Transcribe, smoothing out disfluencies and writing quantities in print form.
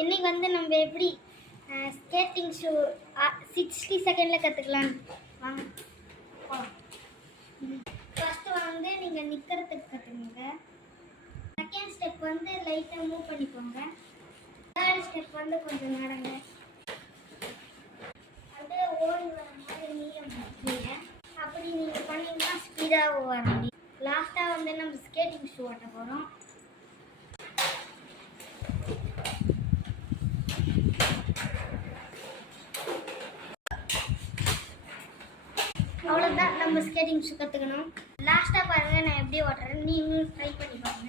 இன்னைக்கு வந்து நம்ம எப்படி ஸ்கேட்டிங் ஷூ 60 செகண்டில் கற்றுக்கலாம் வாங்க போகலாம். ஃபஸ்ட்டு வந்து நீங்கள் நிற்கிறதுக்கு கற்றுக்குங்க. செகண்ட் ஸ்டெப் வந்து லைட்டாக மூவ் பண்ணிக்கோங்க. தேர்ட் ஸ்டெப் வந்து கொஞ்சம் நடங்க. அப்படியே ஓடி வர மாதிரி நீளம் பண்ணுறீங்க. அப்படி நீங்கள் பண்ணிங்கன்னா ஸ்பீடாக வர முடியும். லாஸ்ட்டாக வந்து நம்ம ஸ்கேட்டிங் ஷூ ஓட்ட போகிறோம். அவ்வளோதான், நம்ம ஸ்கேட்டிங் ஷூ கற்றுக்கணும். லாஸ்ட்டாக பாருங்கள் நான் எப்படி ஓட்டுறேன், நீங்களும் ட்ரை பண்ணி பாருங்கள்.